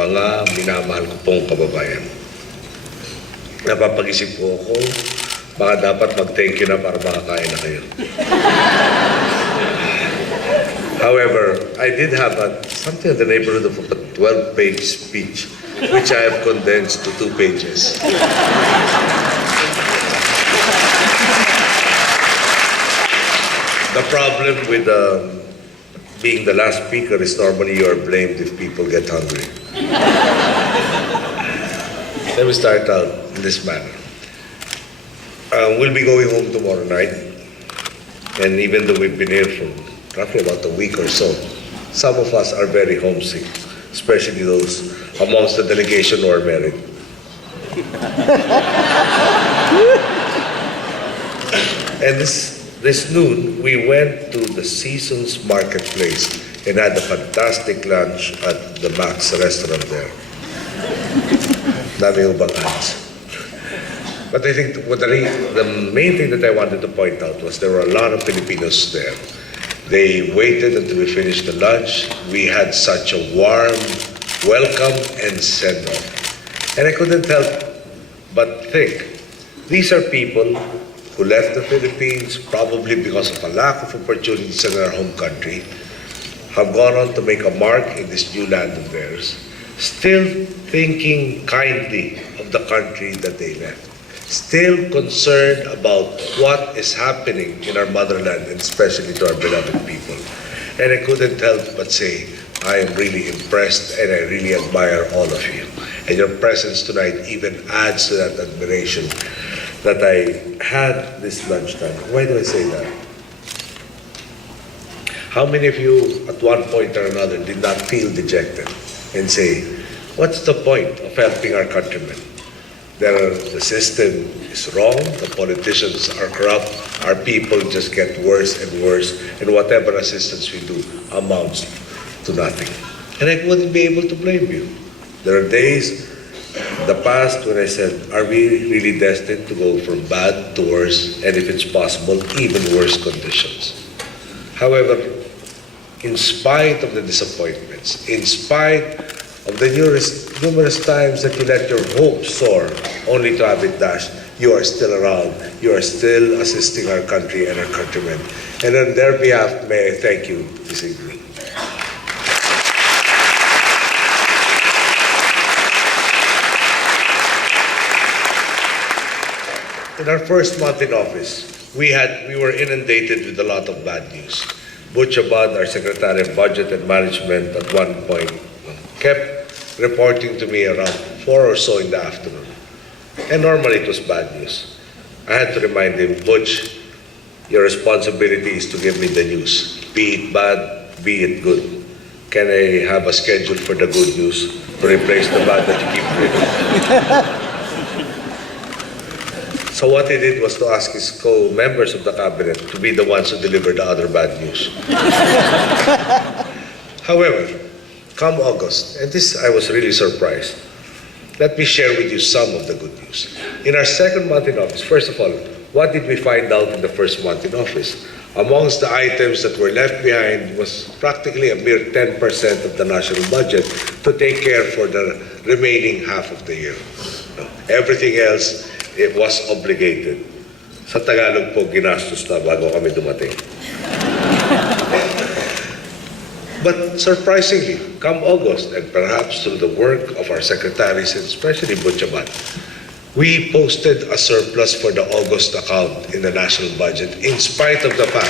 mga minamahal ko pong kababayan. Napapag-isip po ako, baka dapat mag-thank you na para makakain na kayo. However, I did have something in the neighborhood of a 12-page speech, which I have condensed to 2 pages. The problem with being the last speaker is normally you are blamed if people get hungry. Let me start out in this manner. We'll be going home tomorrow night, and even though we've been here for roughly about a week or so, some of us are very homesick, especially those amongst the delegation who are married. And this noon, we went to the Seasons Marketplace and had a fantastic lunch at the Max restaurant there. Dami ubang ads. But I think the main thing that I wanted to point out was there were a lot of Filipinos there. They waited until we finished the lunch. We had such a warm welcome and send-off. And I couldn't help but think, these are people who left the Philippines probably because of a lack of opportunities in their home country, have gone on to make a mark in this new land of theirs, still thinking kindly of the country that they left, still concerned about what is happening in our motherland and especially to our beloved people. And I couldn't help but say, I am really impressed and I really admire all of you. And your presence tonight even adds to that admiration that I had this lunchtime. Why do I say that? How many of you at one point or another did not feel dejected and say, what's the point of helping our countrymen? The system is wrong, the politicians are corrupt, our people just get worse and worse, and whatever assistance we do amounts to nothing. And I wouldn't be able to blame you. There are days in the past when I said, are we really destined to go from bad to worse, and if it's possible, even worse conditions? However, in spite of the disappointments, in spite of the numerous times that you let your hopes soar only to have it dashed, you are still around, you are still assisting our country and our countrymen. And on their behalf, may I thank you this evening. In our first month in office, we were inundated with a lot of bad news. Butch Abad, our Secretary of Budget and Management, at one point kept reporting to me around 4 or so in the afternoon. And normally it was bad news. I had to remind him, Butch, your responsibility is to give me the news. Be it bad, be it good. Can I have a schedule for the good news to replace the bad that you keep bringing? So what he did was to ask his co-members of the cabinet to be the ones who delivered the other bad news. However, come August, and this I was really surprised, let me share with you some of the good news. In our second month in office, first of all, what did we find out in the first month in office? Amongst the items that were left behind was practically a mere 10% of the national budget to take care for the remaining half of the year. Everything else, it was obligated. Sa Tagalog po, ginastos na bago kami dumating. But surprisingly, come August, and perhaps through the work of our secretaries, and especially Butch Abad, we posted a surplus for the August account in the national budget, in spite of the fact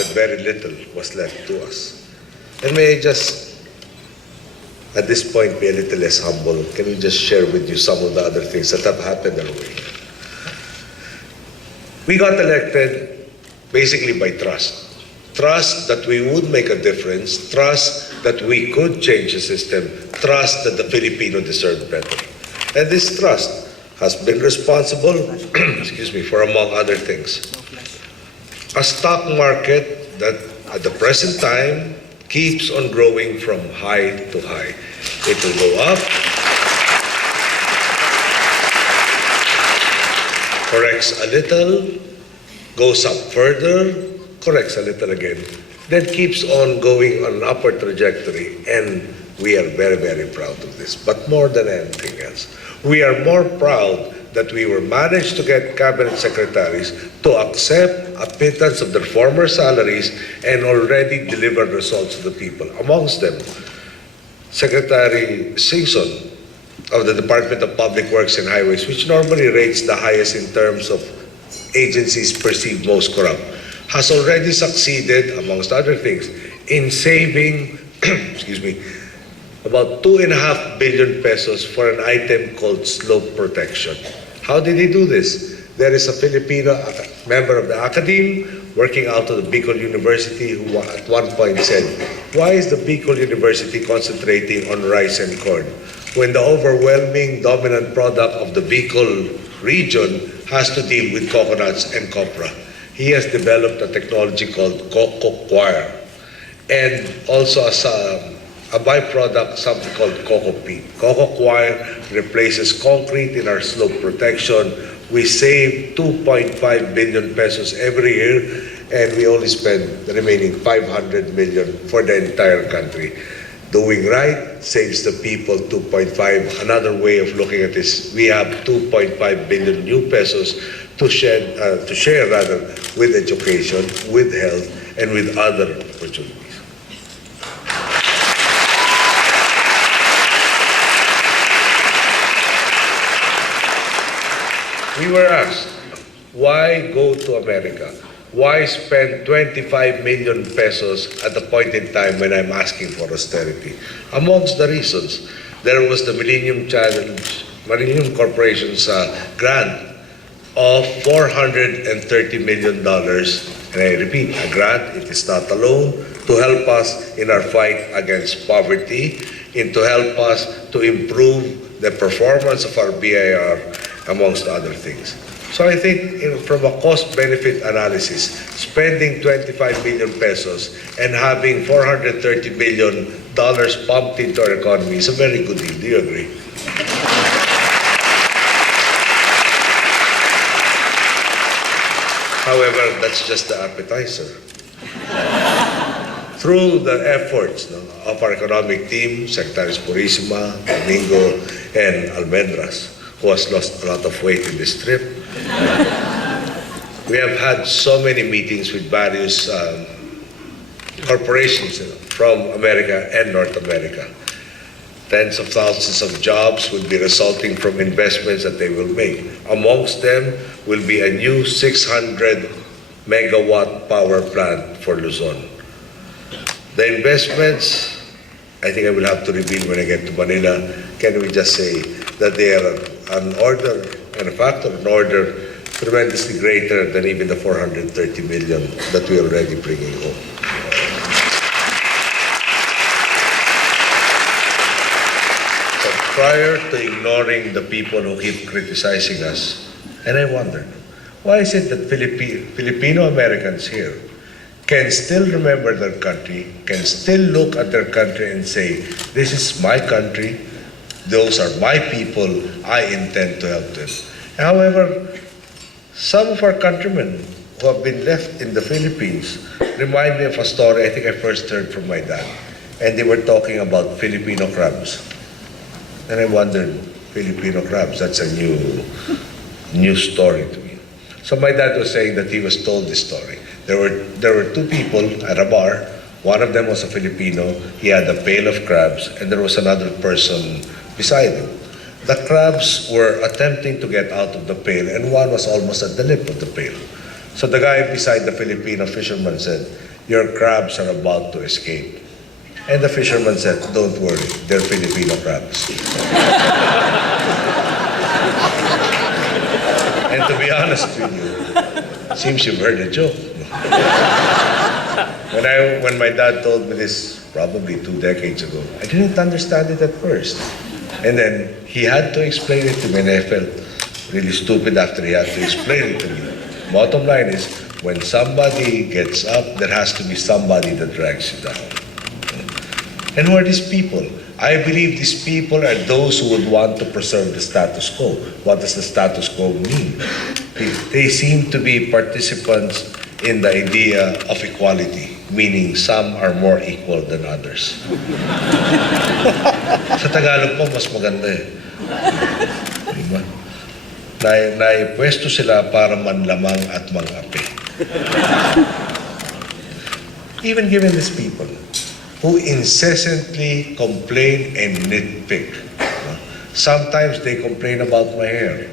that very little was left to us. And may I just, at this point, be a little less humble? Can we just share with you some of the other things that have happened our way? We got elected basically by trust. Trust that we would make a difference, trust that we could change the system, trust that the Filipino deserved better. And this trust has been responsible, excuse me, for among other things, a stock market that at the present time keeps on growing from high to high. It will go up, corrects a little, goes up further, corrects a little again, then keeps on going on an upward trajectory, and we are very, very proud of this. But more than anything else, we are more proud that we were managed to get cabinet secretaries to accept a pittance of their former salaries and already deliver results to the people. Amongst them, Secretary Singson of the Department of Public Works and Highways, which normally rates the highest in terms of agencies perceived most corrupt, has already succeeded, amongst other things, in saving, excuse me, about 2.5 billion pesos for an item called slope protection. How did he do this? There is a Filipino member of the academe working out of the Bicol University who at one point said, why is the Bicol University concentrating on rice and corn when the overwhelming dominant product of the Bicol region has to deal with coconuts and copra? He has developed a technology called coco coir, and also as a byproduct, something called coco peat. Coco coir replaces concrete in our slope protection. We save 2.5 billion pesos every year, and we only spend the remaining 500 million for the entire country. Doing right saves the people 2.5. Another way of looking at this, we have 2.5 billion new pesos to share with education, with health, and with other opportunities. We were asked, why go to America? Why spend 25 million pesos at the point in time when I'm asking for austerity? Amongst the reasons, there was the Millennium Challenge, Millennium Corporation's grant of $430 million. And I repeat, a grant, it is not a loan, to help us in our fight against poverty, and to help us to improve the performance of our BIR, amongst other things. So I think from a cost-benefit analysis, spending 25 million pesos and having $430 billion pumped into our economy is a very good deal. Do you agree? However, that's just the appetizer. Through the efforts of our economic team, Secretaries Purisima, Domingo, and Almendras, who has lost a lot of weight in this trip. We have had so many meetings with various corporations from America and North America. Tens of thousands of jobs will be resulting from investments that they will make. Amongst them will be a new 600 megawatt power plant for Luzon. The investments, I think I will have to reveal when I get to Manila. Can we just say that they are an order and a factor, an order tremendously greater than even the 430 million that we are already bringing home. So prior to ignoring the people who keep criticizing us, and I wondered, why is it that Filipino Americans here can still remember their country, can still look at their country and say, this is my country, those are my people, I intend to help them. However, some of our countrymen who have been left in the Philippines remind me of a story I think I first heard from my dad. And they were talking about Filipino crabs. And I wondered, Filipino crabs, that's a new story to me. So my dad was saying that he was told this story. There were two people at a bar. One of them was a Filipino. He had a pail of crabs, and there was another person beside him. The crabs were attempting to get out of the pail, and one was almost at the lip of the pail. So the guy beside the Filipino fisherman said, your crabs are about to escape. And the fisherman said, don't worry, they're Filipino crabs. And to be honest with you, it seems you've heard the joke. When my dad told me this, probably 2 decades ago, I didn't understand it at first. And then he had to explain it to me, and I felt really stupid after he had to explain it to me. Bottom line is, when somebody gets up, there has to be somebody that drags you down. And who are these people? I believe these people are those who would want to preserve the status quo. What does the status quo mean? They seem to be participants in the idea of equality, meaning some are more equal than others. Sa Tagalog po, mas maganda eh. Diba? Naipwesto sila para manlamang at mangapi. Even given these people who incessantly complain and nitpick. Sometimes they complain about my hair.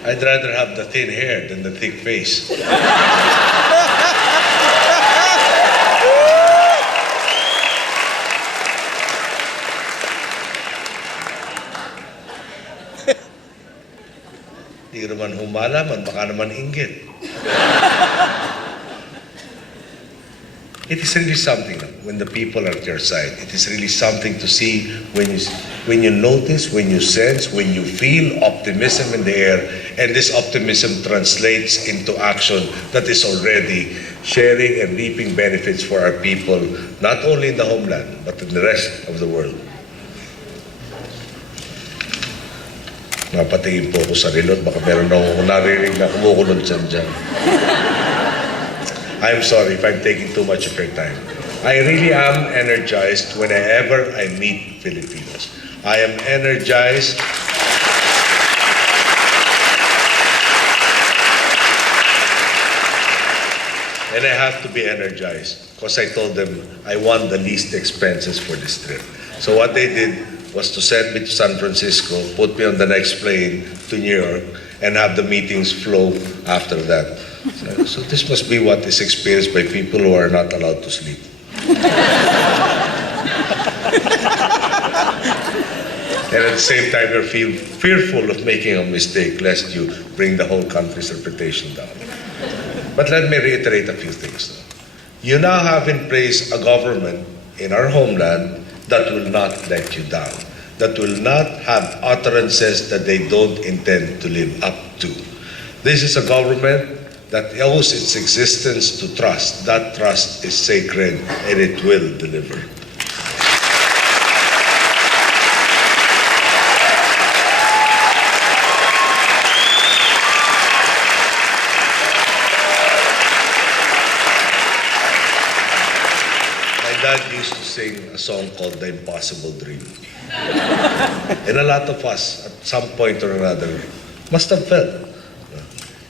I'd rather have the thin hair than the thick face. Di naman humalaman, baka naman inggit. It is really something when the people are at your side. It is really something to see when you notice, when you sense, when you feel optimism in the air, and this optimism translates into action that is already sharing and reaping benefits for our people, not only in the homeland, but in the rest of the world. Napatingin po ako sa rilot, baka meron akong narinig na kumukulod dyan. I'm sorry if I'm taking too much of your time. I really am energized whenever I meet Filipinos. I am energized. And I have to be energized because I told them I want the least expenses for this trip. So what they did was to send me to San Francisco, put me on the next plane to New York, and have the meetings flow after that. So this must be what is experienced by people who are not allowed to sleep. And at the same time, you feel fearful of making a mistake lest you bring the whole country's reputation down. But let me reiterate a few things. You now have in place a government in our homeland that will not let you down, that will not have utterances that they don't intend to live up to. This is a government that owes its existence to trust. That trust is sacred and it will deliver. My dad used to sing a song called The Impossible Dream. And a lot of us, at some point or another, must have felt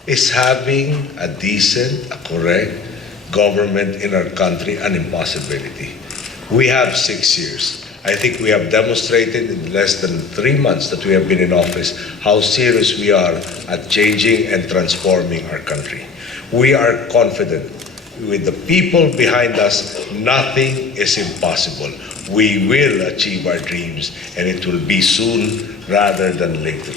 is having a decent, a correct government in our country an impossibility. We have 6 years. I think we have demonstrated in less than 3 months that we have been in office how serious we are at changing and transforming our country. We are confident with the people behind us, nothing is impossible. We will achieve our dreams and it will be soon rather than later.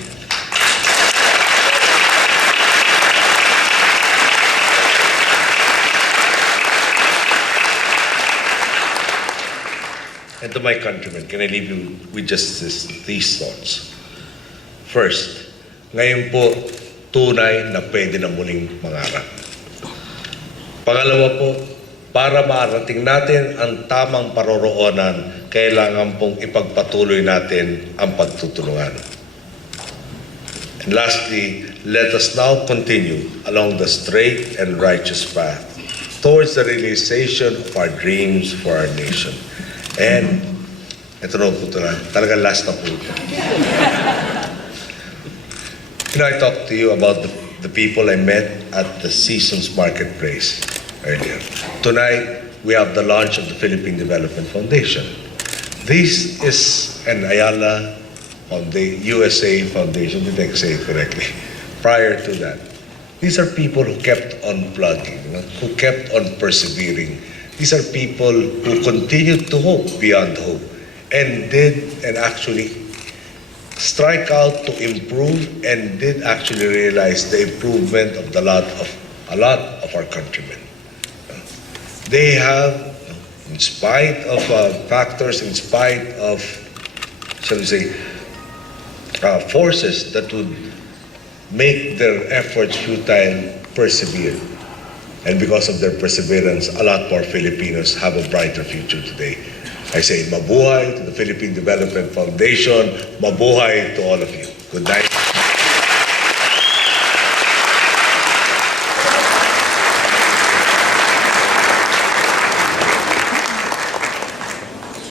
And to my countrymen, can I leave you with just these thoughts? First, ngayon po, tunay na pwede na muling mangarap. Pangalawa po, para marating natin ang tamang paroroonan, kailangan pong ipagpatuloy natin ang pagtutulungan. And lastly, let us now continue along the straight and righteous path towards the realization of our dreams for our nation. And ito na po talagang last na po ito. I talked to you about the people I met at the Seasons Marketplace earlier. Tonight, we have the launch of the Philippine Development Foundation. This is an Ayala USA Foundation, did I say it correctly? Prior to that, these are people who kept on plugging, who kept on persevering. These are people who continued to hope beyond hope and actually strike out to improve and did actually realize the improvement of a lot of our countrymen. They have, in spite of factors, in spite of, shall we say, forces that would make their efforts futile, persevere. And because of their perseverance, a lot more Filipinos have a brighter future today. I say mabuhay to the Philippine Development Foundation, mabuhay to all of you. Good night.